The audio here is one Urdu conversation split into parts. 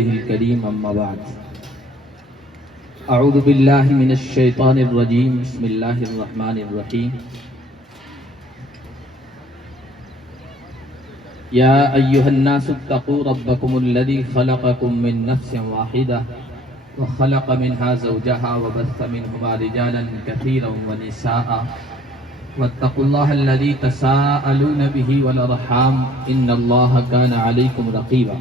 الكريم أما بعد أعوذ بالله من الشيطان الرجيم بسم الله الرحمن الرحيم يا أيها الناس اتقوا ربكم الذي خلقكم من نفس واحدة وخلق منها زوجها وبث منهما رجالا كثيرا ونساء واتقوا الله الذي تساءلون به والأرحام إن الله كان عليكم رقيبا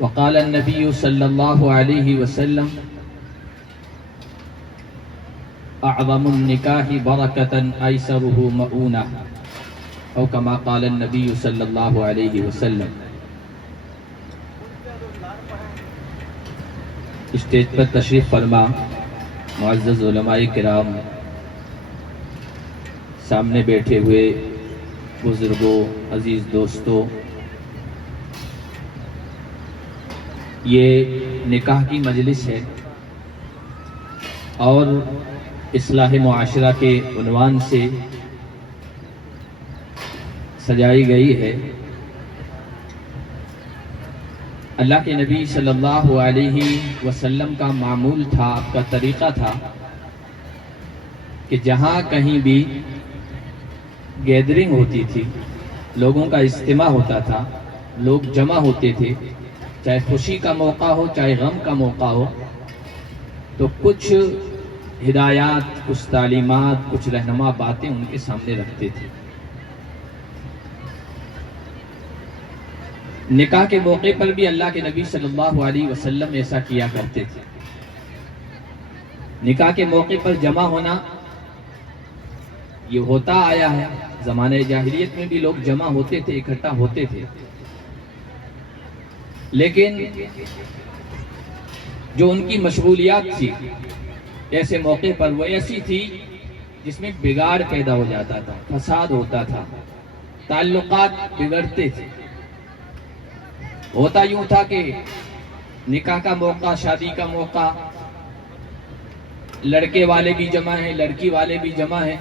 وقال النبي صلى الله عليه وسلم أعظم النكاح بركة أيسره مؤونة أو كما قال النبي صلى الله عليه وسلم. اسٹیج پر تشریف فرما معزز علماء کرام، سامنے بیٹھے ہوئے بزرگوں، عزیز دوستوں، یہ نکاح کی مجلس ہے اور اصلاح معاشرہ کے عنوان سے سجائی گئی ہے. اللہ کے نبی صلی اللہ علیہ وسلم کا معمول تھا، آپ کا طریقہ تھا کہ جہاں کہیں بھی گیدرنگ ہوتی تھی، لوگوں کا اجتماع ہوتا تھا، لوگ جمع ہوتے تھے، چاہے خوشی کا موقع ہو چاہے غم کا موقع ہو، تو کچھ ہدایات، کچھ تعلیمات، کچھ رہنما باتیں ان کے سامنے رکھتے تھے. نکاح کے موقع پر بھی اللہ کے نبی صلی اللہ علیہ وسلم ایسا کیا کرتے تھے. نکاح کے موقع پر جمع ہونا یہ ہوتا آیا ہے. زمانہ جاہلیت میں بھی لوگ جمع ہوتے تھے، اکٹھا ہوتے تھے، لیکن جو ان کی مشغولیات تھی ایسے موقع پر وہ ایسی تھی جس میں بگاڑ پیدا ہو جاتا تھا، فساد ہوتا تھا، تعلقات بگڑتے تھے. ہوتا یوں تھا کہ نکاح کا موقع، شادی کا موقع، لڑکے والے بھی جمع ہیں، لڑکی والے بھی جمع ہیں،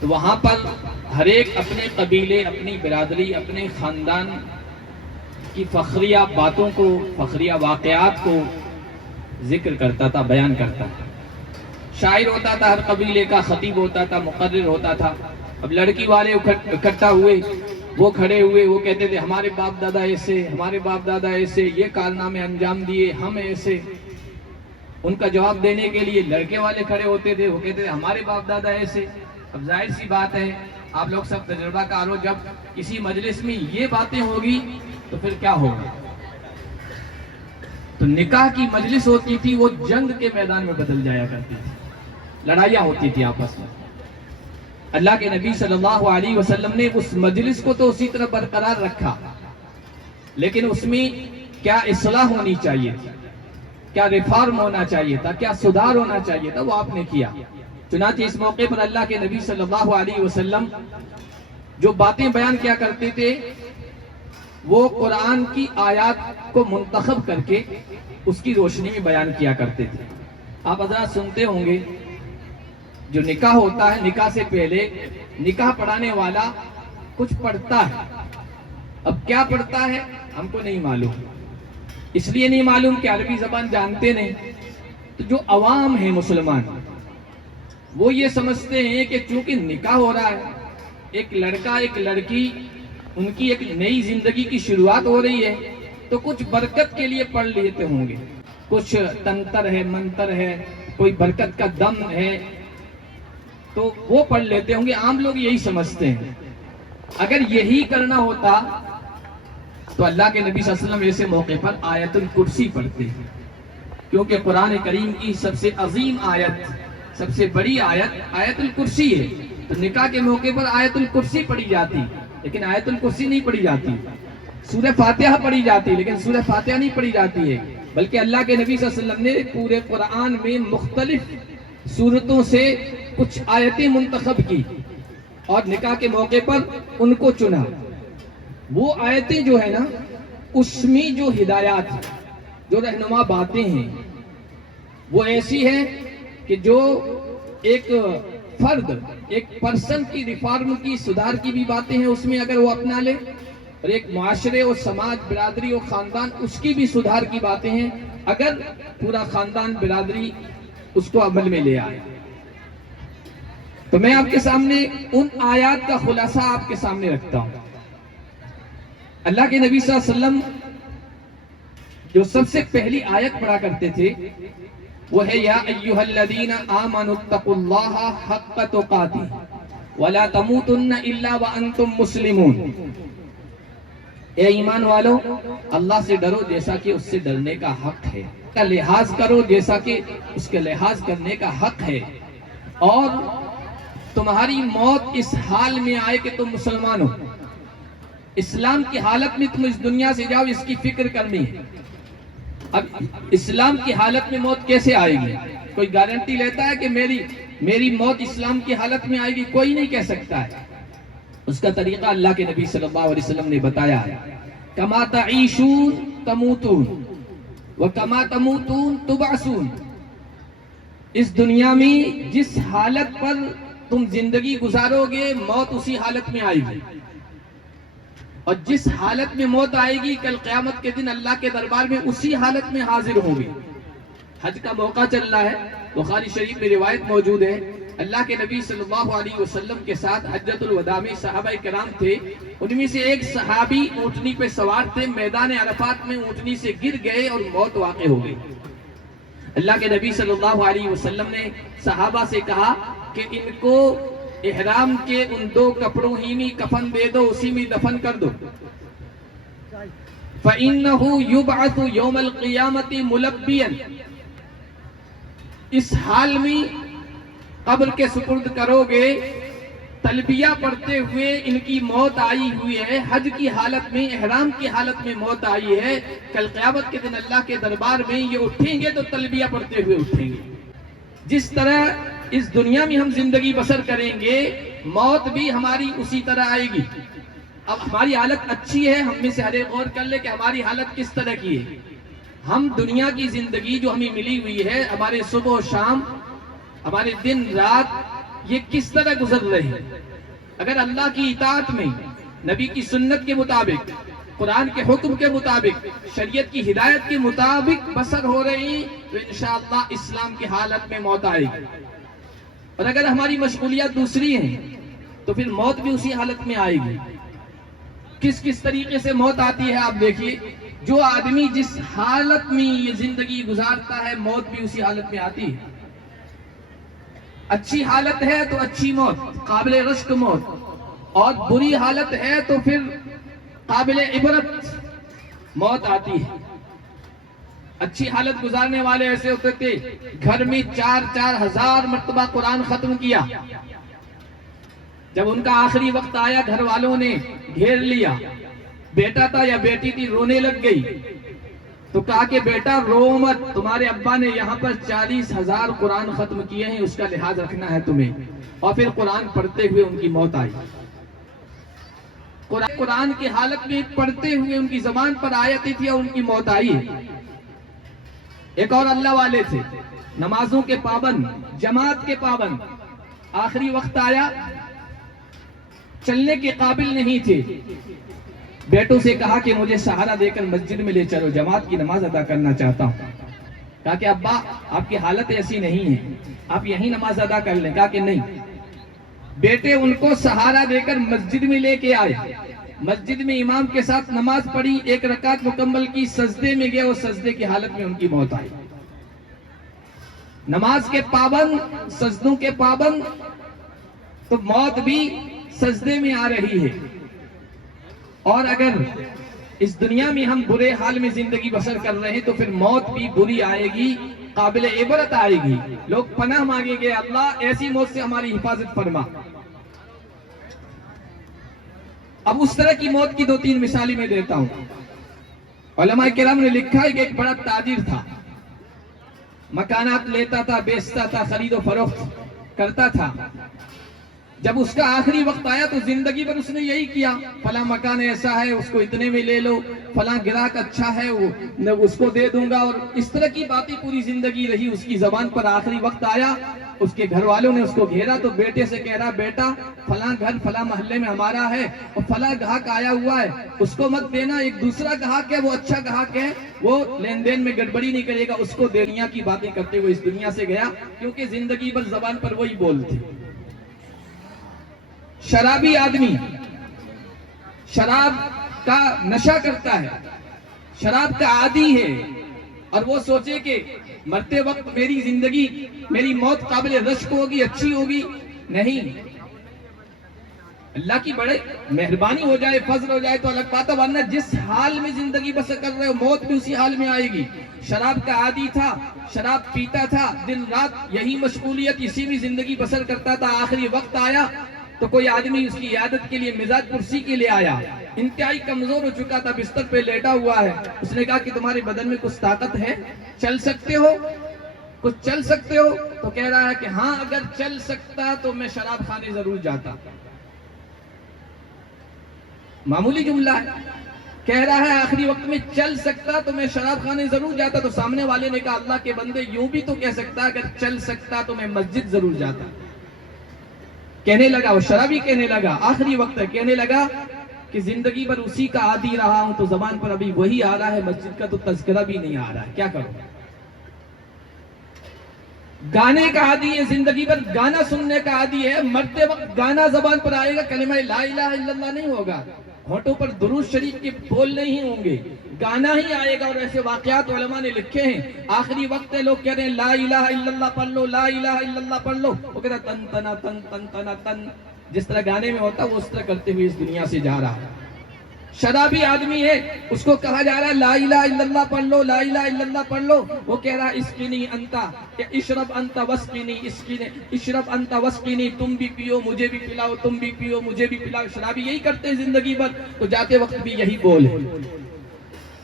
تو وہاں پر ہر ایک اپنے قبیلے، اپنی برادری، اپنے خاندان کی فخریہ باتوں کو، فخریہ واقعات کو ذکر کرتا تھا، بیان کرتا تھا. شاعر ہوتا تھا ہر قبیلے کا، خطیب ہوتا تھا، مقرر ہوتا تھا. اب لڑکی والے اکٹھا ہوئے، وہ کھڑے ہوئے، وہ کہتے تھے ہمارے باپ دادا ایسے، ہمارے باپ دادا ایسے، یہ کارنامے انجام دیے، ہم ایسے. ان کا جواب دینے کے لیے لڑکے والے کھڑے ہوتے تھے، وہ کہتے تھے ہمارے باپ دادا ایسے. اب ظاہر سی بات ہے، آپ لوگ سب تجربہ کار ہو، جب کسی مجلس میں یہ باتیں ہوگی تو پھر کیا ہوگا. تو نکاح کی مجلس ہوتی تھی وہ جنگ کے میدان میں بدل جایا کرتی تھی، لڑائیاں ہوتی تھی آپس میں. اللہ کے نبی صلی اللہ علیہ وسلم نے اس مجلس کو تو اسی طرح برقرار رکھا، لیکن اس میں کیا اصلاح ہونی چاہیے تھی، کیا ریفارم ہونا چاہیے تھا، کیا سدھار ہونا چاہیے تھا، وہ آپ نے کیا. چنانچہ اس موقع پر اللہ کے نبی صلی اللہ علیہ وسلم جو باتیں بیان کیا کرتے تھے وہ قرآن کی آیات کو منتخب کر کے اس کی روشنی میں بیان کیا کرتے تھے. آپ حضرات سنتے ہوں گے جو نکاح ہوتا ہے، نکاح سے پہلے نکاح پڑھانے والا کچھ پڑھتا ہے. اب کیا پڑھتا ہے ہم کو نہیں معلوم، اس لیے نہیں معلوم کہ عربی زبان جانتے نہیں. تو جو عوام ہیں مسلمان، وہ یہ سمجھتے ہیں کہ چونکہ نکاح ہو رہا ہے، ایک لڑکا ایک لڑکی، ان کی ایک نئی زندگی کی شروعات ہو رہی ہے، تو کچھ برکت کے لیے پڑھ لیتے ہوں گے، کچھ تنتر ہے، منتر ہے، کوئی برکت کا دم ہے تو وہ پڑھ لیتے ہوں گے. عام لوگ یہی سمجھتے ہیں. اگر یہی کرنا ہوتا تو اللہ کے نبی صلی اللہ علیہ وسلم ایسے موقع پر آیت الکرسی پڑھتے ہیں، کیونکہ قرآن کریم کی سب سے عظیم آیت، سب سے بڑی آیت آیت الکرسی ہے. تو نکاح کے موقع پر آیت الکرسی پڑھی جاتی، لیکن آیت الکرسی نہیں پڑھی جاتی. سورہ فاتحہ پڑھی جاتی، لیکن سورہ فاتحہ نہیں پڑھی جاتی ہے، بلکہ اللہ کے نبی صلی اللہ علیہ وسلم نے پورے قرآن میں مختلف سورتوں سے کچھ آیتیں منتخب کی اور نکاح کے موقع پر ان کو چنا. وہ آیتیں جو ہے نا، اس میں جو ہدایات، جو رہنما باتیں ہیں وہ ایسی ہیں کہ جو ایک فرد، ایک پرسن کی ریفارم کی، سدھار کی بھی باتیں ہیں اس میں، اگر وہ اپنا لے اور ایک معاشرے اور سماج، برادری اور خاندان، اس کی بھی سدھار کی باتیں ہیں اگر پورا خاندان، برادری اس کو عمل میں لے آئے۔ تو میں آپ کے سامنے ان آیات کا خلاصہ آپ کے سامنے رکھتا ہوں۔ اللہ کے نبی صلی اللہ علیہ وسلم جو سب سے پہلی آیت پڑھا کرتے تھے وہ ہے یا ایھا الذین آمنوا اتقوا اللہ حق تقاتہ ولا تموتن الا وانتم مسلمون۔ اے ایمان والو، اللہ سے ڈرو جیسا کہ اس سے ڈرنے کا حق ہے، کا لحاظ کرو جیسا کہ اس کے لحاظ کرنے کا حق ہے، اور تمہاری موت اس حال میں آئے کہ تم مسلمان ہو۔ اسلام کی حالت میں تم اس دنیا سے جاؤ، اس کی فکر کرنی ہے۔ اب اسلام کی حالت میں موت کیسے آئے گی؟ کوئی گارنٹی لیتا ہے کہ میری موت اسلام کی حالت میں آئے گی؟ کوئی نہیں کہہ سکتا ہے۔ اس کا طریقہ اللہ کے نبی صلی اللہ علیہ وسلم نے بتایا ہے، کما تعیشون تموتون وکما تموتون تبعثون۔ اس دنیا میں جس حالت پر تم زندگی گزارو گے، موت اسی حالت میں آئے گی، اور جس حالت میں موت آئے گی کل قیامت کے دن اللہ کے دربار میں اسی حالت میں حاضر ہوں گے۔ حج کا موقع چل رہا ہے، بخاری شریف میں روایت موجود ہے، اللہ کے نبی صلی اللہ علیہ وسلم کے ساتھ حجۃ الوداع میں صحابہ کرام تھے، ان میں سے ایک صحابی اونٹنی پہ سوار تھے، میدان عرفات میں اونٹنی سے گر گئے اور موت واقع ہو گئی۔ اللہ کے نبی صلی اللہ علیہ وسلم نے صحابہ سے کہا کہ ان کو احرام کے ان دو کپڑوں ہی میں کفن دے دو، اسی میں دفن کر دو۔ فَإِنَّهُ يُبْعَثُ يَوْمَ الْقِيَامَةِ مُلَبِّيًا۔ اس حال میں قبر کے سپرد کرو گے، تلبیہ پڑھتے ہوئے ان کی موت آئی ہوئی ہے، حج کی حالت میں، احرام کی حالت میں موت آئی ہے، کل قیامت کے دن اللہ کے دربار میں یہ اٹھیں گے تو تلبیہ پڑھتے ہوئے اٹھیں گے۔ جس طرح اس دنیا میں ہم زندگی بسر کریں گے، موت بھی ہماری اسی طرح آئے گی۔ اب ہماری حالت اچھی ہے، ہم میں سے ہر ایک غور کر لے کہ ہماری حالت کس طرح کی ہے۔ ہم دنیا کی زندگی جو ہمیں ملی ہوئی ہے، ہمارے صبح و شام، ہمارے دن رات، یہ کس طرح گزر رہے ہیں؟ اگر اللہ کی اطاعت میں، نبی کی سنت کے مطابق، قرآن کے حکم کے مطابق، شریعت کی ہدایت کے مطابق بسر ہو رہی تو انشاءاللہ اسلام کی حالت میں موت آئے گی۔ اور اگر ہماری مشغولیات دوسری ہیں تو پھر موت بھی اسی حالت میں آئے گی۔ کس طریقے سے موت آتی ہے آپ دیکھیے، جو آدمی جس حالت میں یہ زندگی گزارتا ہے، موت بھی اسی حالت میں آتی ہے۔ اچھی حالت ہے تو اچھی موت، قابل رشک موت، اور بری حالت ہے تو پھر قابل عبرت موت آتی ہے۔ اچھی حالت گزارنے والے ایسے ہوتے تھے، گھر میں 4,000 مرتبہ قرآن ختم کیا۔ جب ان کا آخری وقت آیا، گھر والوں نے گھیر لیا، بیٹا تھا یا بیٹی تھی، رونے لگ گئی، تو کہا کہ بیٹا رو مت، تمہارے ابا نے یہاں پر 40,000 قرآن ختم کیے ہیں، اس کا لحاظ رکھنا ہے تمہیں۔ اور پھر قرآن پڑھتے ہوئے ان کی موت آئی۔ قرآن کی حالت میں پڑھتے ہوئے ان کی زبان پر آیتیں تھی اور ان کی موت آئی۔ ایک اور اللہ والے تھے، نمازوں کے پابند، جماعت کے پابند، آخری وقت آیا، چلنے کے قابل نہیں تھے، بیٹوں سے کہا کہ مجھے سہارا دے کر مسجد میں لے چلو، جماعت کی نماز ادا کرنا چاہتا ہوں۔ کہا کہ ابا آپ کی حالت ایسی نہیں ہے، آپ یہیں نماز ادا کر لیں۔ کہا کہ نہیں۔ بیٹے ان کو سہارا دے کر مسجد میں لے کے آئے، مسجد میں امام کے ساتھ نماز پڑھی، 1 رکعت مکمل کی، سجدے میں گئے اور سجدے کی حالت میں ان کی موت آئی۔ نماز کے پابند، سجدوں کے پابند، تو موت بھی سجدے میں آ رہی ہے۔ اور اگر اس دنیا میں ہم برے حال میں زندگی بسر کر رہے ہیں تو پھر موت بھی بری آئے گی، قابل عبرت آئے گی۔ لوگ پناہ مانگیں گے، اللہ ایسی موت سے ہماری حفاظت فرما۔ اب اس طرح کی موت کی 2-3 مثالیں میں دیتا ہوں۔ علماء کرام نے لکھا ہے کہ ایک بڑا تاجر تھا، مکانات لیتا تھا، بیچتا تھا، خرید و فروخت کرتا تھا۔ جب اس کا آخری وقت آیا تو زندگی پر اس نے یہی کیا، فلاں مکان ایسا ہے اس کو اتنے میں لے لو، فلاں گراہک اچھا ہے وہ اس کو دے دوں گا، اور اس طرح کی باتیں پوری زندگی رہی اس کی زبان پر۔ آخری وقت آیا اس کے گھر والوں نے اس کو گھیرا تو بیٹے سے کہہ رہا بیٹا فلاں گھر فلاں محلے میں ہمارا ہے اور فلاں گاہک آیا ہوا ہے، اس کو مت دینا، ایک دوسرا گاہک ہے وہ اچھا گاہک ہے، وہ لین دین میں گڑبڑی نہیں کرے گا، اس کو دنیا کی باتیں کرتے ہوئے اس دنیا سے گیا، کیونکہ زندگی بھر زبان پر وہی بولتے۔ شرابی آدمی شراب کا نشہ کرتا ہے، شراب کا عادی ہے، اور وہ سوچے کہ مرتے وقت میری زندگی میری موت قابل رشک ہوگی، اچھی ہوگی، نہیں، اللہ کی بڑے مہربانی ہو جائے، فضل ہو جائے تو الگ بات ہے، ورنہ جس حال میں زندگی بسر کر رہے ہو موت بھی اسی حال میں آئے گی۔ شراب کا عادی تھا، شراب پیتا تھا، دن رات یہی مشغولیت، اسی میں زندگی بسر کرتا تھا، آخری وقت آیا تو کوئی آدمی اس کی عیادت کے لیے مزاج پرسی کے لیے آیا، انتہائی کمزور ہو چکا تھا، بستر پہ لیٹا ہوا ہے، اس نے کہا کہ تمہارے بدن میں کچھ طاقت ہے، چل سکتے ہو، کچھ چل سکتے ہو؟ تو کہہ رہا ہے کہ ہاں اگر چل سکتا تو میں شراب خانے ضرور جاتا۔ معمولی جملہ ہے، کہہ رہا ہے آخری وقت میں چل سکتا تو میں شراب خانے ضرور جاتا، تو سامنے والے نے کہا اللہ کے بندے یوں بھی تو کہہ سکتا اگر چل سکتا تو میں مسجد ضرور جاتا۔ کہنے لگا، وہ شرابی کہنے لگا، آخری وقت ہے، کہنے لگا کہ زندگی بھر اسی کا عادی رہا ہوں تو زبان پر ابھی وہی آ رہا ہے، مسجد کا تو تذکرہ بھی نہیں آ رہا ہے، کیا کروں؟ گانے کا عادی ہے، زندگی بھر گانا سننے کا عادی ہے، مرتے وقت گانا زبان پر آئے گا، کلمہ لا الہ الا اللہ نہیں ہوگا، ہونٹوں پر درود شریف کے بول نہیں ہوں گے، گانا ہی آئے گا، اور ایسے واقعات علماء نے لکھے ہیں، آخری وقت ہے لوگ کہہ رہے ہیں لا الہ الا اللہ پڑھ لو، لا الہ الا اللہ پڑھ لو، وہ کہتا تن تنا تن تن تنا تن، جس طرح گانے میں ہوتا وہ اس طرح کرتے ہوئے اس دنیا سے جا رہا ہے۔ شرابی آدمی ہے، اس کو کہا جا رہا ہے لا الہ الا اللہ پڑھ لو، لا الہ الا اللہ پڑھ لو، وہ کہہ رہا ہے اسقنی انتا، کہ اشرب انتا وسقنی، اشرب انتا وسقنی، تم بھی پیو مجھے بھی پلاؤ، تم بھی پیو مجھے بھی پلاؤ۔ شرابی یہی کرتے ہیں زندگی بھر، تو جاتے وقت بھی یہی بول ہے۔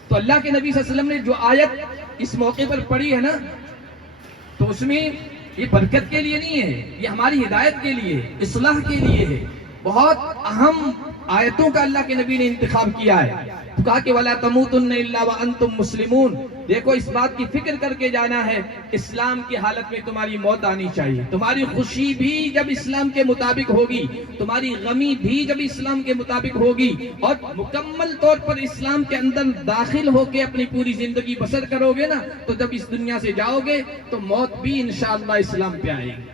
تو اللہ کے نبی صلی اللہ علیہ وسلم نے جو آیت اس موقع پر پڑھی ہے نا، تو اس میں یہ برکت کے لیے نہیں ہے، یہ ہماری ہدایت کے لیے، اصلاح کے لیے ہے، بہت اہم آیتوں کا اللہ کے نبی نے انتخاب کیا ہے۔ تو کہا کہ وَلَا تَمُوتُنَّ إِلَّا وَأَنْتُمْ مُسْلِمُونَ، دیکھو اس بات کی فکر کر کے جانا ہے، اسلام کی حالت میں تمہاری موت آنی چاہیے، تمہاری خوشی بھی جب اسلام کے مطابق ہوگی، تمہاری غمی بھی جب اسلام کے مطابق ہوگی، اور مکمل طور پر اسلام کے اندر داخل ہو کے اپنی پوری زندگی بسر کرو گے نا، تو جب اس دنیا سے جاؤ گے تو موت بھی انشاءاللہ اسلام پہ آئے گی۔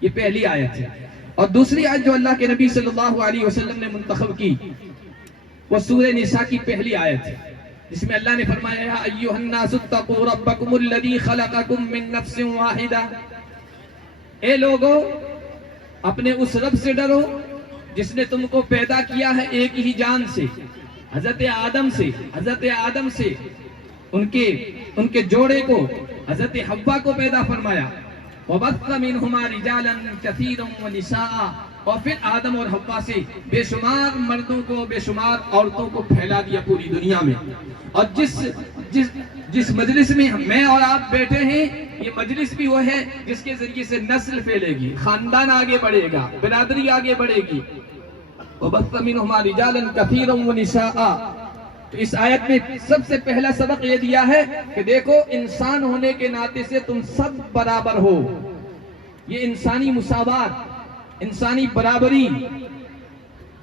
یہ پہلی آیت ہے۔ اور دوسری آیت جو اللہ کے نبی صلی اللہ علیہ وسلم نے منتخب کی وہ سورہ نساء کی پہلی آیت ہے، جس میں اللہ نے فرمایا یا ایھا الناس اتقوا ربکم الذی خلقکم من نفس واحدہ، اے لوگو اپنے اس رب سے ڈرو جس نے تم کو پیدا کیا ہے ایک ہی جان سے، حضرت آدم سے ان کے جوڑے کو حضرت حوا کو پیدا فرمایا، وَبَثَّ مِنْهُمَا رِجَالًا كَثِيرًا وَنِسَاءً، اور پھر آدم اور حوا سے بے شمار مردوں کو بے شمار عورتوں کو پھیلا دیا پوری دنیا میں۔ اور جس مجلس میں میں اور آپ بیٹھے ہیں، یہ مجلس بھی وہ ہے جس کے ذریعے سے نسل پھیلے گی، خاندان آگے بڑھے گا، برادری آگے بڑھے گی۔ وَبَثَّ مِنْهُمَا رِجَالًا كَثِيرًا وَنِسَاءً، تو اس آیت میں سب سے پہلا سبق یہ دیا ہے کہ دیکھو انسان ہونے کے ناطے سے تم سب برابر ہو، یہ انسانی مساوات، انسانی برابری،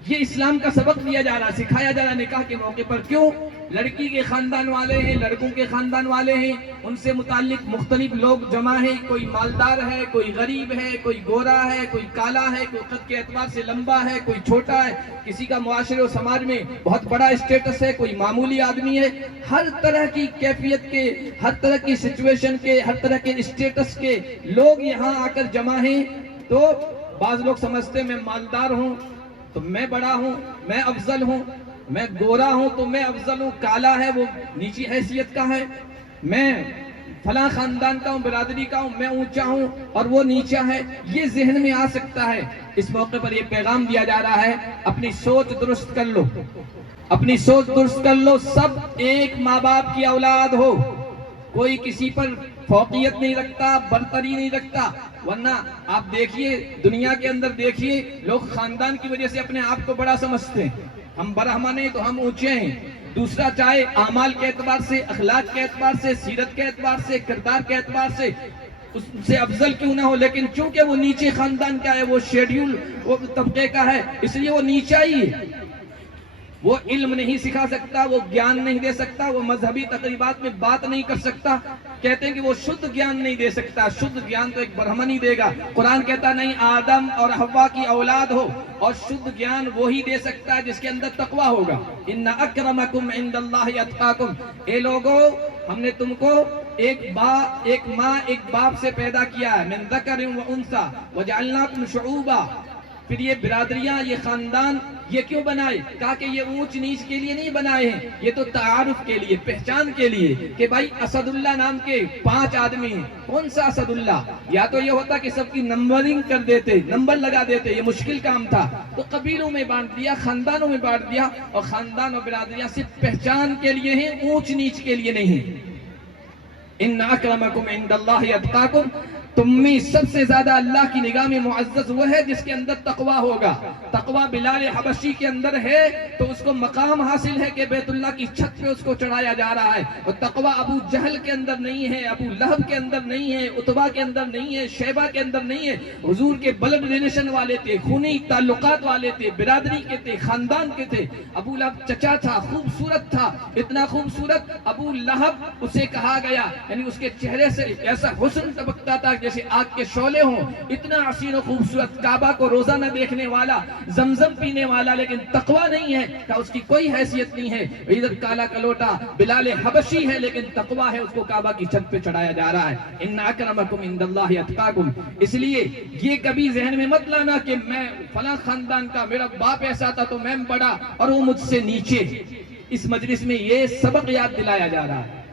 یہ اسلام کا سبق دیا جا رہا، سکھایا جا رہا نکاح کے موقع پر۔ کیوں؟ لڑکی کے خاندان والے ہیں، لڑکوں کے خاندان والے ہیں، ان سے متعلق مختلف لوگ جمع ہیں، کوئی مالدار ہے، کوئی غریب ہے، کوئی گورا ہے، کوئی کالا ہے، کوئی قد کے اعتبار سے لمبا ہے، کوئی چھوٹا ہے، کسی کا معاشرے و سماج میں بہت بڑا اسٹیٹس ہے، کوئی معمولی آدمی ہے، ہر طرح کی کیفیت کے، ہر طرح کی سچویشن کے، ہر طرح کے اسٹیٹس کے لوگ یہاں آ کر جمع ہیں۔ تو بعض لوگ سمجھتے ہیں میں مالدار ہوں تو میں بڑا ہوں، میں افضل ہوں، میں گورا ہوں تو میں افضل ہوں، کالا ہے وہ نیچی حیثیت کا ہے، میں فلاں خاندان کا ہوں، برادری کا ہوں، میں اونچا ہوں اور وہ نیچا ہے، یہ ذہن میں آ سکتا ہے۔ اس موقع پر یہ پیغام دیا جا رہا ہے اپنی سوچ درست کر لو، اپنی سوچ درست کر لو، سب ایک ماں باپ کی اولاد ہو، کوئی کسی پر فوقیت نہیں رکھتا، برتری نہیں رکھتا، ورنہ آپ دیکھیے دنیا کے اندر دیکھیے لوگ خاندان کی وجہ سے اپنے آپ کو بڑا سمجھتے ہیں، ہم برہمن ہیں تو ہم اونچے ہیں، دوسرا چاہے اعمال کے اعتبار سے، اخلاق کے اعتبار سے، سیرت کے اعتبار سے، کردار کے اعتبار سے اس سے افضل کیوں نہ ہو، لیکن چونکہ وہ نیچے خاندان کا ہے، وہ شیڈیول وہ طبقے کا ہے، اس لیے وہ نیچا ہی ہے۔ وہ علم نہیں سکھا سکتا، وہ گیان نہیں دے سکتا، وہ مذہبی تقریبات میں بات نہیں کر سکتا۔ کہتے ہیں کہ وہ شدھ گیان نہیں دے سکتا، شدھ گیان تو ایک برہمن ہی دے گا۔ قرآن کہتا نہیں آدم اور حوا کی اولاد ہو، اور شدھ گیان وہی دے سکتا ہے جس کے اندر تقویٰ ہوگا۔ ان اکرمکم عند اللہ اتقاکم، اے لوگو ہم نے تم کو ایک ماں ایک باپ سے پیدا کیا ہے، من ذکر و انثی وجعلناکم شعوبا۔ پھر یہ برادریاں، یہ خاندان یہ کیوں بنائے؟ کہا کہ یہ اونچ نیچ کے لیے نہیں بنائے ہیں، یہ تو تعارف کے لیے، پہچان کے لیے، کہ بھائی اسد اللہ نام کے 5 آدمی ہیں، کون سا اسد اللہ؟ یا تو یہ ہوتا کہ سب کی نمبرنگ کر دیتے، نمبر لگا دیتے، یہ مشکل کام تھا، تو قبیلوں میں بانٹ دیا، خاندانوں میں بانٹ دیا، اور خاندان اور برادریاں صرف پہچان کے لیے ہیں، اونچ نیچ کے لیے نہیں۔ ان اکرمکم عند اللہ اتقاکم، تم میں سب سے زیادہ اللہ کی نگاہ میں معزز وہ ہے جس کے اندر تقویٰ ہوگا۔ تقویٰ بلال حبشی کے اندر ہے تو اس کو مقام حاصل ہے کہ بیت اللہ کی چھت پہ اس کو چڑھایا جا رہا ہے، اور تقویٰ ابو جہل کے اندر نہیں ہے، ابو لہب کے اندر نہیں ہے، عتبہ کے اندر نہیں ہے، شیبہ کے اندر نہیں ہے۔ حضور کے بلڈ ریلیشن والے تھے، خونی تعلقات والے تھے، برادری کے تھے، خاندان کے تھے۔ ابو لہب چچا تھا، خوبصورت تھا، اتنا خوبصورت ابو لہب اسے کہا گیا، یعنی اس کے چہرے سے ایسا حسن ٹپکتا تھا جیسے آگ کے شعلے ہوں، اتنا حسین و خوبصورت، کعبہ کو روزہ نہ دیکھنے والا، زمزم پینے والا، لیکن تقویٰ نہیں ہے، کہ اس کی کوئی حیثیت نہیں ہے۔ ادھر کالا کلوٹا بلال حبشی ہے لیکن تقویٰ ہے، اس کو کعبہ کی چھت پہ چڑھایا جا رہا ہے۔ ان اکرمکم عند اللہ اتقاکم، اس لیے یہ کبھی ذہن میں مت لانا کہ میں فلاں خاندان کا، میرا باپ ایسا تھا تو میں بڑا اور وہ مجھ سے نیچے۔ اس مجلس میں یہ سبق یاد دلایا جا رہا ہے،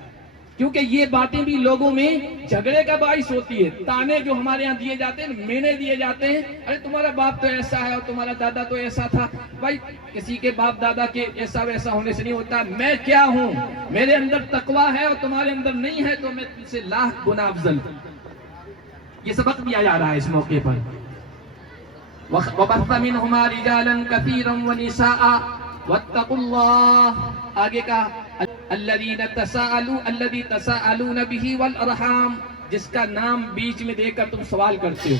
کیونکہ یہ باتیں بھی لوگوں میں جھگڑے کا باعث ہوتی ہے۔ تانے جو ہمارے ہاں دیے جاتے ہیں، مینے دیے جاتے ہیں، ارے تمہارا باپ تو ایسا ہے اور تمہارا دادا تو ایسا تھا۔ بھائی کسی کے باپ دادا کے ایسا ویسا ہونے سے نہیں ہوتا، میں کیا ہوں، میرے اندر تقویٰ ہے اور تمہارے اندر نہیں ہے تو میں تم سے لاکھ گنا افضل ہوں۔ یہ سبق دیا جا رہا ہے اس موقع پر۔ وَبَثَّ مِنْهُمَا رِجَالًا كَثِيرًا وَنِسَاءً وَاتَّقُوا اللَّهَ، آگے کا الذی تساءلون به والارحام، جس کا نام بیچ میں دے کر تم سوال کرتے ہو۔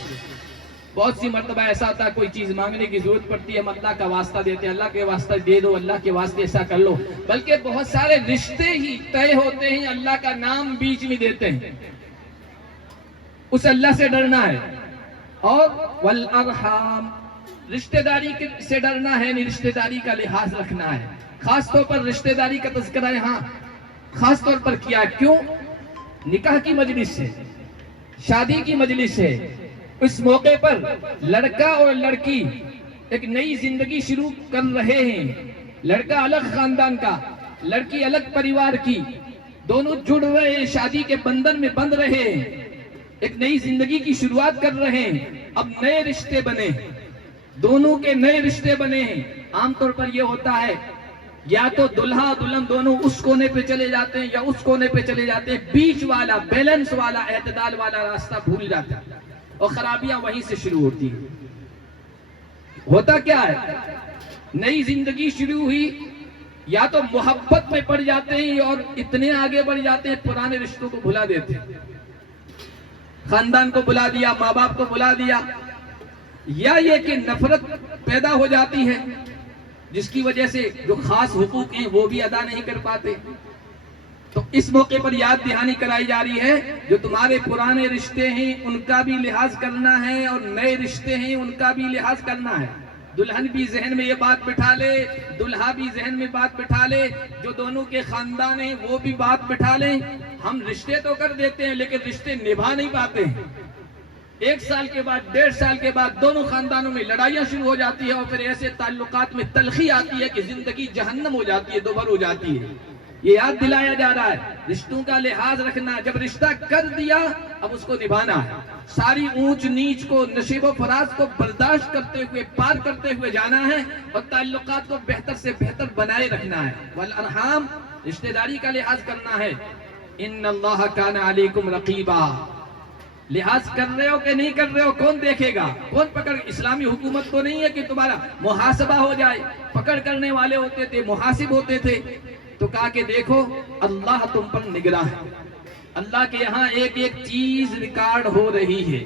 بہت سی مرتبہ ایسا ہوتا ہے کوئی چیز مانگنے کی ضرورت پڑتی ہے، ہم اللہ کا واسطہ دیتے ہیں، اللہ کے واسطہ دے دو، اللہ کے واسطے ایسا کر لو، بلکہ بہت سارے رشتے ہی طے ہوتے ہیں، اللہ کا نام بیچ میں دیتے ہیں۔ اس اللہ سے ڈرنا ہے۔ اور والارحام، رشتہ داری سے ڈرنا ہے، یعنی رشتہ داری کا لحاظ رکھنا ہے۔ خاص طور پر رشتہ داری کا تذکرہ یہاں خاص طور پر کیا، کیوں؟ نکاح کی مجلس ہے، شادی کی مجلس ہے، اس موقع پر لڑکا اور لڑکی ایک نئی زندگی شروع کر رہے ہیں۔ لڑکا الگ خاندان کا، لڑکی الگ پریوار کی، دونوں جڑ رہے ہیں، شادی کے بندھن میں بندھ رہے ہیں، ایک نئی زندگی کی شروعات کر رہے ہیں۔ اب نئے رشتے بنے، دونوں کے نئے رشتے بنے ہیں۔ عام طور پر یہ ہوتا ہے یا تو دلہا دلہن دونوں اس کونے پہ چلے جاتے ہیں یا اس کونے پہ چلے جاتے ہیں، بیچ والا بیلنس والا اعتدال والا راستہ بھول جاتے ہیں اور خرابیاں وہیں سے شروع ہوتی ہیں۔ ہوتا کیا ہے، نئی زندگی شروع ہوئی، یا تو محبت میں پڑ جاتے ہیں اور اتنے آگے بڑھ جاتے ہیں پرانے رشتوں کو بھلا دیتے ہیں، خاندان کو بلا دیا، ماں باپ کو بلا دیا، یا یہ کہ نفرت پیدا ہو جاتی ہے جس کی وجہ سے جو خاص حقوق ہیں وہ بھی ادا نہیں کر پاتے۔ تو اس موقع پر یاد دہانی کرائی جا رہی ہے، جو تمہارے پرانے رشتے ہیں ان کا بھی لحاظ کرنا ہے اور نئے رشتے ہیں ان کا بھی لحاظ کرنا ہے۔ دلہن بھی ذہن میں یہ بات بٹھا لے، دلہا بھی ذہن میں بات بٹھا لے، جو دونوں کے خاندان ہیں وہ بھی بات بٹھا لیں۔ ہم رشتے تو کر دیتے ہیں لیکن رشتے نبھا نہیں پاتے ہیں۔ 1 سال کے بعد 1.5 سال کے بعد دونوں خاندانوں میں لڑائیاں شروع ہو جاتی ہے اور پھر ایسے تعلقات میں تلخی آتی ہے کہ زندگی جہنم ہو جاتی ہے، دوبھر ہو جاتی ہے۔ یہ یاد دلایا جا رہا ہے، رشتوں کا لحاظ رکھنا، جب رشتہ کر دیا اب اس کو نبھانا ہے، ساری اونچ نیچ کو، نشیب و فراز کو برداشت کرتے ہوئے، پار کرتے ہوئے جانا ہے اور تعلقات کو بہتر سے بہتر بنائے رکھنا ہے۔ والارحام، رشتہ داری کا لحاظ کرنا ہے۔ ان اللہ کان علیکم رقیبا، لحاظ کر رہے ہو کہ نہیں کر رہے ہو کون دیکھے گا، کون پکڑ؟ اسلامی حکومت تو نہیں ہے کہ تمہارا محاسبہ ہو جائے، پکڑ کرنے والے ہوتے تھے، محاسب ہوتے تھے، تو کہا کہ دیکھو اللہ تم پر نگراں ہے، اللہ کے یہاں ایک ایک چیز ریکارڈ ہو رہی ہے،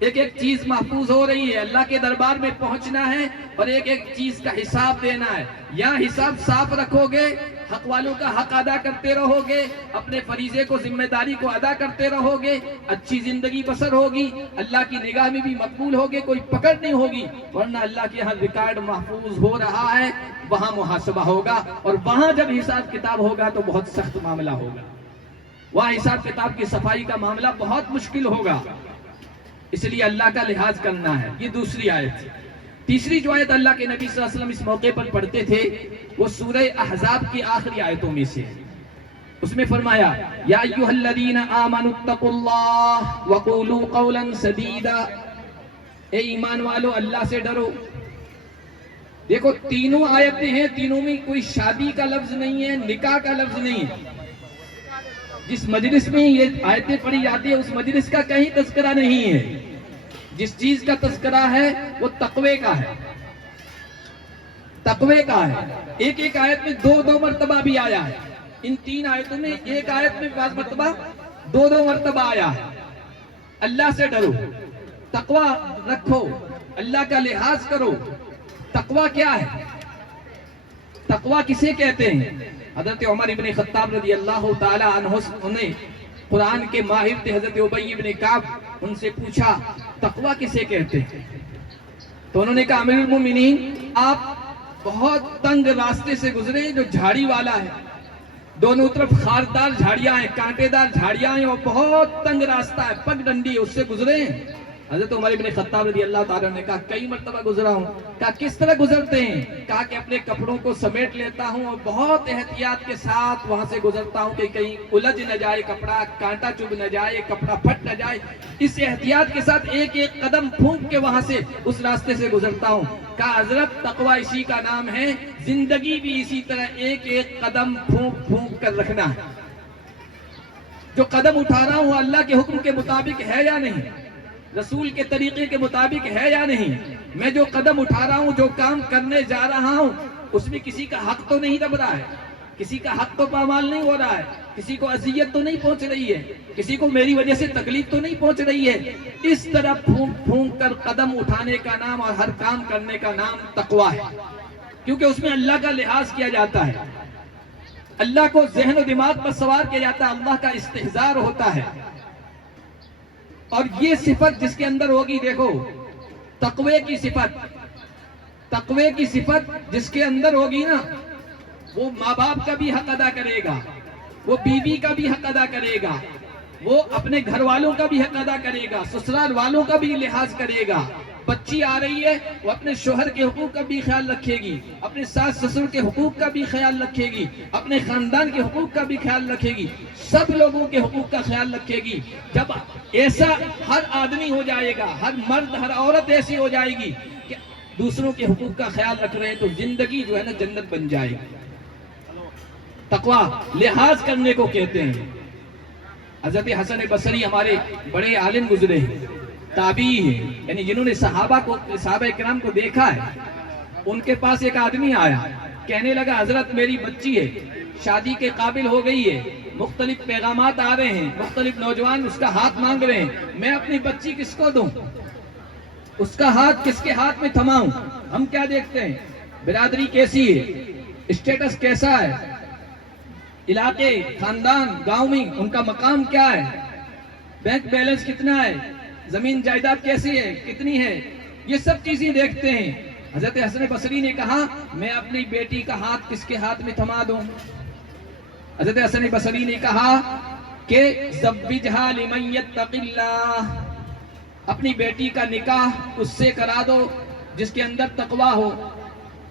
ایک ایک چیز محفوظ ہو رہی ہے، اللہ کے دربار میں پہنچنا ہے اور ایک ایک چیز کا حساب دینا ہے۔ یا حساب صاف رکھو گے، حق والوں کا حق ادا کرتے رہو گے، اپنے فریضے کو، ذمہ داری کو ادا کرتے رہو گے، اچھی زندگی بسر ہوگی، اللہ کی نگاہ میں بھی مقبول ہوگے، کوئی پکڑ نہیں ہوگی، ورنہ اللہ کے یہاں ریکارڈ محفوظ ہو رہا ہے، وہاں محاسبہ ہوگا، اور وہاں جب حساب کتاب ہوگا تو بہت سخت معاملہ ہوگا، وہاں حساب کتاب کی صفائی کا معاملہ بہت مشکل ہوگا، اس لیے اللہ کا لحاظ کرنا ہے۔ یہ دوسری آیت۔ تیسری جو آیت اللہ کے نبی صلی اللہ علیہ وسلم اس موقع پر پڑھتے تھے وہ سورہ احزاب کی آخری آیتوں میں سے، اس میں فرمایا یا ایھا الذین آمنوا اتقوا اللہ وقولوا قولا سدیدا، اے ایمان والو اللہ سے ڈرو۔ دیکھو تینوں آیتیں ہیں، تینوں میں کوئی شادی کا لفظ نہیں ہے، نکاح کا لفظ نہیں ہے۔ جس مجلس میں یہ آیتیں پڑھی جاتی ہے اس مجلس کا کہیں تذکرہ نہیں ہے، جس چیز کا تذکرہ ہے وہ تقوی کا ہے، تقوی کا ہے۔ ایک ایک آیت میں دو دو مرتبہ بھی آیا ہے، ان تین آیتوں میں ایک آیت میں بعض مرتبہ دو دو مرتبہ آیا ہے۔ اللہ سے ڈرو، تقوی رکھو، اللہ کا لحاظ کرو۔ تقوی کیا ہے؟ تقوی کسے کہتے ہیں؟ حضرت عمر ابن خطاب رضی اللہ تعالی عنہ انہیں قرآن کے ماہر تھے، حضرت ابی ابن کعب، ان سے پوچھا تقوی کسے کہتے ہیں؟ تو انہوں نے کہا امیر المومنین آپ بہت تنگ راستے سے گزرے جو جھاڑی والا ہے، دونوں طرف خاردار جھاڑیاں ہیں، کانٹے دار جھاڑیاں ہیں، اور بہت تنگ راستہ ہے، پگ ڈنڈی ہے، اس سے گزرے ہیں۔ حضرت عمر ابن خطاب رضی اللہ تعالیٰ نے کہا کئی مرتبہ گزرا ہوں۔ کہا کس طرح گزرتے ہیں؟ کہا کہ اپنے کپڑوں کو سمیٹ لیتا ہوں اور بہت احتیاط کے ساتھ وہاں سے گزرتا ہوں کہ کہیں الجھ نہ جائے کپڑا، کانٹا چبھ نہ جائے، کپڑا پھٹ نہ جائے، اس احتیاط کے ساتھ ایک ایک قدم پھونک کے وہاں سے اس راستے سے گزرتا ہوں۔ کہا حضرت تقوی اسی کا نام ہے، زندگی بھی اسی طرح ایک ایک قدم پھونک پھونک کر رکھنا ہے۔ جو قدم اٹھا رہا ہوں اللہ کے حکم کے مطابق ہے یا نہیں، رسول کے طریقے کے مطابق ہے یا نہیں، میں جو قدم اٹھا رہا ہوں، جو کام کرنے جا رہا ہوں، اس میں کسی کا حق تو نہیں دب رہا ہے، کسی کا حق تو پامال نہیں ہو رہا ہے، کسی کو اذیت تو نہیں پہنچ رہی ہے، کسی کو میری وجہ سے تکلیف تو نہیں پہنچ رہی ہے۔ اس طرح پھونک پھونک کر قدم اٹھانے کا نام اور ہر کام کرنے کا نام تقوی ہے، کیونکہ اس میں اللہ کا لحاظ کیا جاتا ہے، اللہ کو ذہن و دماغ پر سوار کیا جاتا ہے، اللہ کا استحضار ہوتا ہے۔ اور یہ صفت جس کے اندر ہوگی، دیکھو تقوی کی صفت، تقوی کی صفت جس کے اندر ہوگی نا، وہ ماں باپ کا بھی حق ادا کرے گا، وہ بیوی کا بھی حق ادا کرے گا، وہ اپنے گھر والوں کا بھی حق ادا کرے گا، سسرال والوں کا بھی لحاظ کرے گا۔ بچی آ رہی ہے وہ اپنے شوہر کے حقوق کا بھی خیال رکھے گی، اپنے ساس سسر کے حقوق کا بھی خیال رکھے گی، اپنے خاندان کے حقوق کا بھی خیال رکھے گی، سب لوگوں کے حقوق کا خیال رکھے گی۔ جب ایسا ہر آدمی ہو جائے گا، ہر مرد ہر عورت ایسی ہو جائے گی کہ دوسروں کے حقوق کا خیال رکھ رہے ہیں، تو زندگی جو ہے نا جنت بن جائے گی۔ تقوی لحاظ کرنے کو کہتے ہیں۔ حضرت حسن بصری ہمارے بڑے عالم گزرے ہیں، تابعی ہیں، یعنی جنہوں نے صحابہ اکرام کو دیکھا ہے۔ ان کے پاس ایک آدمی آیا، کہنے لگا حضرت میری بچی ہے، شادی کے قابل ہو گئی ہے، مختلف پیغامات آ رہے ہیں، مختلف نوجوان اس کا ہاتھ مانگ رہے ہیں، میں اپنی بچی کس کو دوں، اس کا ہاتھ کس کے ہاتھ میں تھماؤں؟ ہم کیا دیکھتے ہیں؟ برادری کیسی ہے، اسٹیٹس کیسا ہے، علاقے، خاندان، گاؤں میں ان کا مقام کیا ہے، بینک بیلنس کتنا ہے، زمین جائیداد کیسی ہے، کتنی ہے، یہ سب چیزیں دیکھتے ہیں۔ حضرت حسن بصری نے کہا میں اپنی بیٹی کا ہاتھ کس کے ہاتھ میں تھما دوں؟ حضرت حسن بصری نے کہا کہ زوجھا لمن یتق اللہ، اپنی بیٹی کا نکاح اس سے کرا دو جس کے اندر تقوی ہو،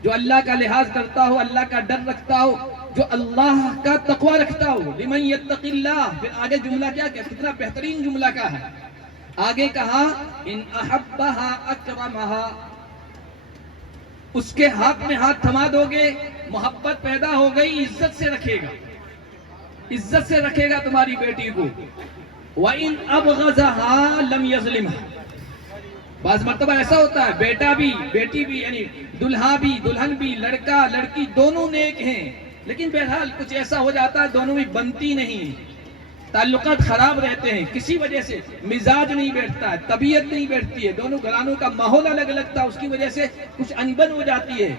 جو اللہ کا لحاظ کرتا ہو، اللہ کا ڈر رکھتا ہو، جو اللہ کا تقوی رکھتا ہو۔ لمن یتق اللہ، پھر آگے جملہ کیا کتنا بہترین جملہ کا ہے، آگے کہا ان احبہا اکرمہا، اس کے ہاتھ میں ہاتھ تھما دو گے، محبت پیدا ہو گئی، عزت سے رکھے گا، عزت سے رکھے گا تمہاری بیٹی کو۔ وَإِنْ أَبْغَضَهَا لَمْ يَظْلِمْهَا، بعض مرتبہ ایسا ہوتا ہے بیٹا بھی بیٹی بھی، یعنی دلہا بھی دلہن بھی، لڑکا لڑکی دونوں نیک ہیں، لیکن بہرحال کچھ ایسا ہو جاتا ہے دونوں میں بنتی نہیں، تعلقات خراب رہتے ہیں کسی وجہ سے، مزاج نہیں بیٹھتا ہے، طبیعت نہیں بیٹھتی ہے، دونوں گھرانوں کا ماحول الگ لگتا ہے، اس کی وجہ سے کچھ انبن ہو جاتی ہے۔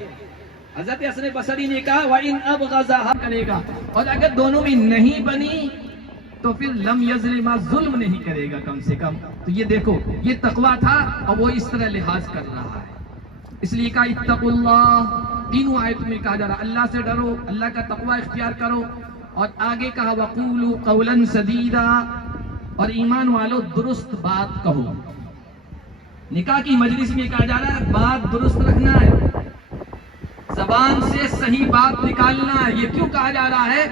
حضرت حسن بصری نے کہا وَإِنْ أَبْغَضَهَا کرے گا، اور اگر دونوں میں نہیں بنی تو پھر لم یظلم، ظلم نہیں کرے گا کم سے کم۔ تو یہ دیکھو، یہ تقویٰ تھا اور وہ اس طرح لحاظ کر رہا ہے۔ اس لیے کہا اتقوا اللہ، تینوں آیتوں میں کہا جا رہا اللہ سے ڈرو، اللہ کا تقویٰ اختیار کرو، اور آگے کہا وَقُولُوا قَوْلًا سَدِيدًا، اور ایمان والو درست بات کہو۔ نکاح کی مجلس میں کہا جا رہا ہے بات درست رکھنا ہے، زبان سے صحیح بات نکالنا ہے۔ یہ کیوں کہا جا رہا ہے؟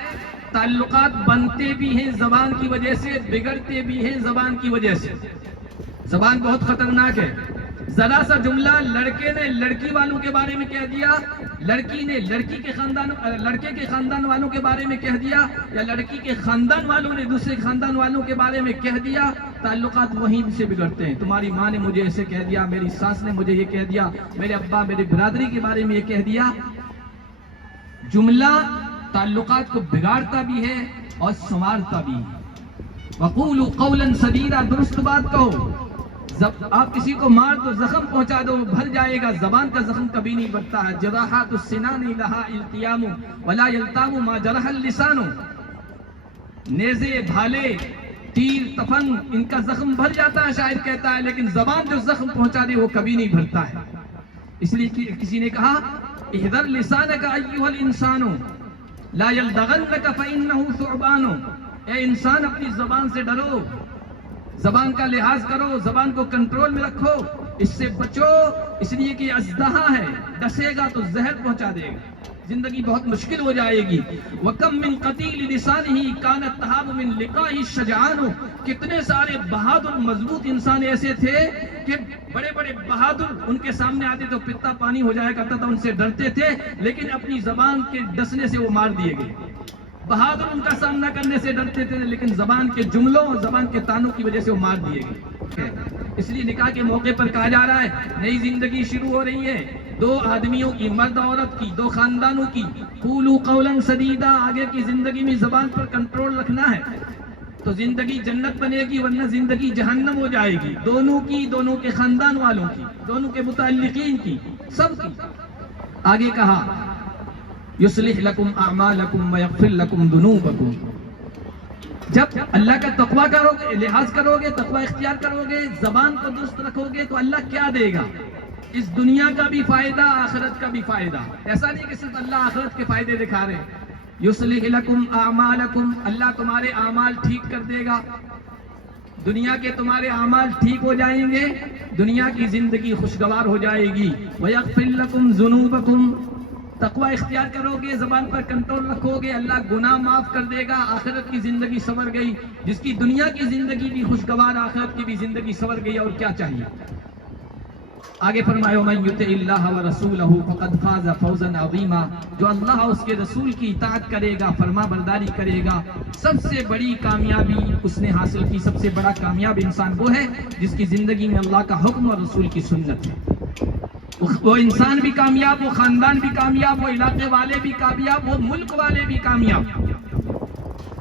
تعلقات بنتے بھی ہیں زبان کی وجہ سے، بگڑتے بھی ہیں زبان کی وجہ سے۔ زبان بہت خطرناک ہے۔ ذرا سا جملہ لڑکے نے لڑکی والوں کے بارے میں کہہ دیا، لڑکی نے لڑکے کے خاندان والوں کے بارے میں کہہ دیا، یا لڑکی کے خاندان والوں نے دوسرے خاندان والوں کے بارے میں کہہ دیا، تعلقات وہیں سے بگڑتے ہیں۔ تمہاری ماں نے مجھے ایسے کہہ دیا، میری ساس نے مجھے یہ کہہ دیا، میرے ابا میری برادری کے بارے میں یہ کہہ دیا۔ جملہ تعلقات کو بگاڑتا بھی ہے اور سنوارتا بھی ہے۔ وَقُولُوا قَوْلًا سَدِيدًا، درست بات کہو۔ آپ کسی کو مار دو، زخم پہنچا دو، وہ بھر جائے گا۔ زبان کا زخم کبھی نہیں بھرتا ہے۔ جراحات السنان لها التیام ولا یلتام ما جرح اللسان، نیزے بھالے تیر تفنگ ان کا زخم بھر جاتا ہے شاعر کہتا ہے، لیکن زبان جو زخم پہنچا دے وہ کبھی نہیں بھرتا ہے۔ اس لیے کہ کسی نے کہا احذر لسانک ایھا الانسان لا یلدغنک فانہ ثعبان، اے انسان اپنی زبان سے ڈرو، زبان کا لحاظ کرو، زبان کو کنٹرول میں رکھو، اس سے بچو، اس لیے کہ اژدہا ہے، ڈسے گا تو زہر پہنچا دے گا، زندگی بہت مشکل ہو جائے گی۔ وَكَم مِّن قَتِيلِ لِسَانِهِ كَانَتْ تَهَابُ مِن لِقَائِهِ الشَّجَعَانُ، کتنے سارے بہادر مضبوط انسان ایسے تھے کہ بڑے بڑے بہادر ان کے سامنے آتے تو پتا پانی ہو جایا کرتا تھا، ان سے ڈرتے تھے، لیکن اپنی زبان کے ڈسنے سے وہ مار دیے گئے۔ بہادر ان کا سامنا کرنے سے ڈرتے تھے، لیکن زبان کے جملوں اور زبان کے تانوں کی وجہ سے وہ مار دیے گئے۔ اس لیے نکاح کے موقع پر کہا جا رہا ہے نئی زندگی شروع ہو رہی ہے، دو آدمیوں کی، مرد عورت کی، دو خاندانوں کی۔ قولوا قولا سدیدا، آگے کی زندگی میں زبان پر کنٹرول رکھنا ہے تو زندگی جنت بنے گی، ورنہ زندگی جہنم ہو جائے گی، دونوں کی، دونوں کے خاندان والوں کی، دونوں کے متعلقین کی، سب کی۔ آگے کہا یصلح لکم اعمالکم ویغفر لکم ذنوبکم، جب اللہ کا تقویٰ کرو گے، لحاظ کرو گے، تقویٰ اختیار کرو گے، زبان کو درست رکھو گے تو اللہ کیا دے گا؟ اس دنیا کا بھی فائدہ، آخرت کا بھی فائدہ۔ ایسا نہیں کہ صرف اللہ آخرت کے فائدے دکھا رہے ہیں۔ یصلح لکم اعمالکم، اللہ تمہارے اعمال ٹھیک کر دے گا، دنیا کے تمہارے اعمال ٹھیک ہو جائیں گے، دنیا کی زندگی خوشگوار ہو جائے گی۔ ویغفر لکم ذنوبکم، تقویٰ اختیار کرو گے، زبان پر کنٹرول رکھو گے، اللہ گناہ معاف کر دے گا، آخرت کی زندگی سنور گئی۔ جس کی دنیا کی زندگی بھی خوشگوار، آخرت کی بھی زندگی سنور گئی، اور کیا چاہیے؟ آگے فرمایا وَمَن يُطِعِ اللَّهَ وَرَسُولَهُ فَقَدْ فَازَ فَوْزًا عَظِيمًا، جو اللہ اور اس کے رسول کی اطاعت کرے گا، فرما برداری کرے گا، سب سے بڑی کامیابی اس نے حاصل کی۔ سب سے بڑا کامیاب انسان وہ ہے جس کی زندگی میں اللہ کا حکم اور رسول کی سنت ہے۔ وہ انسان بھی کامیاب، وہ خاندان بھی کامیاب، وہ علاقے والے بھی کامیاب، وہ ملک والے بھی کامیاب۔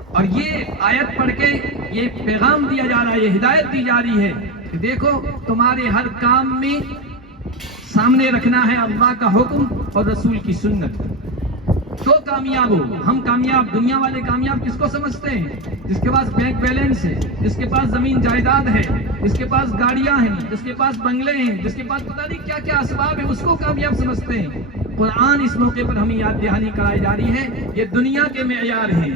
اور یہ آیت پڑھ کے یہ پیغام دیا جا رہا ہے، یہ ہدایت دی جا رہی ہے کہ دیکھو تمہارے ہر کام میں سامنے رکھنا ہے اللہ کا حکم اور رسول کی سنت، تو کامیاب ہو۔ ہم کامیاب، دنیا والے کامیاب کس کو سمجھتے ہیں؟ جس کے پاس بینک بیلنس ہے، جس کے پاس زمین جائیداد ہے، جس کے پاس گاڑیاں ہیں، جس کے پاس بنگلے ہیں، جس کے پاس پتہ نہیں کیا کیا اسباب ہے، اس کو کامیاب سمجھتے ہیں۔ قرآن اس موقع پر ہمیں یاد دہانی کرائی جا رہی ہے، یہ دنیا کے معیار ہیں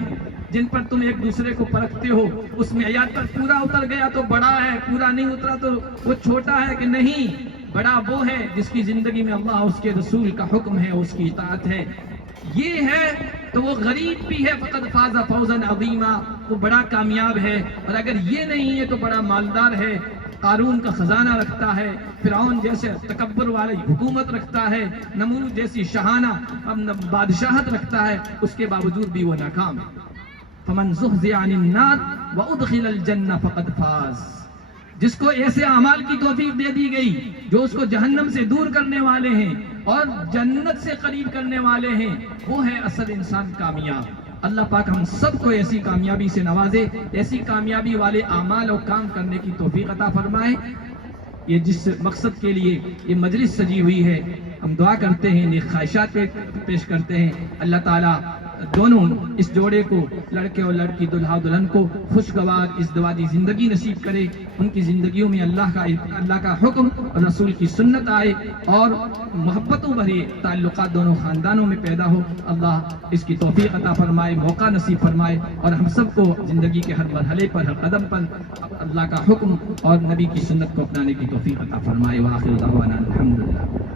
جن پر تم ایک دوسرے کو پرکھتے ہو، اس معیار پر پورا اتر گیا تو بڑا ہے، پورا نہیں اترا تو وہ چھوٹا ہے کہ نہیں۔ بڑا وہ ہے جس کی زندگی میں اللہ اس کے رسول کا حکم ہے، اس کی اطاعت ہے، یہ ہے تو وہ غریب بھی ہے، فقد فاز فوزا عظیما، وہ بڑا کامیاب ہے۔ اور اگر یہ نہیں ہے تو بڑا مالدار ہے، قارون کا خزانہ رکھتا ہے، فرعون جیسے تکبر والی حکومت رکھتا ہے، نمرود جیسی شاہانہ بادشاہت رکھتا ہے، اس کے باوجود بھی وہ ناکام ہے۔ فمن زحزح عن النار وادخل الجنہ فقد فاز، جس کو ایسے اعمال کی توفیق دے دی گئی جو اس کو جہنم سے دور کرنے والے ہیں اور جنت سے قریب کرنے والے ہیں، وہ ہے اصل انسان کامیاب۔ اللہ پاک ہم سب کو ایسی کامیابی سے نوازے، ایسی کامیابی والے اعمال اور کام کرنے کی توفیق عطا فرمائے۔ یہ جس مقصد کے لیے یہ مجلس سجی ہوئی ہے، ہم دعا کرتے ہیں، نیک خواہشات پیش کرتے ہیں، اللہ تعالیٰ دونوں اس جوڑے کو، لڑکے اور لڑکی، دلہا دلہن کو خوشگوار ازدواجی زندگی نصیب کرے، ان کی زندگیوں میں اللہ کا حکم اور رسول کی سنت آئے اور محبتوں بھرے تعلقات دونوں خاندانوں میں پیدا ہو۔ اللہ اس کی توفیق عطا فرمائے، موقع نصیب فرمائے، اور ہم سب کو زندگی کے ہر مرحلے پر، ہر قدم پر اللہ کا حکم اور نبی کی سنت کو اپنانے کی توفیق عطا فرمائے۔ وآخر دعوانا الحمدللہ۔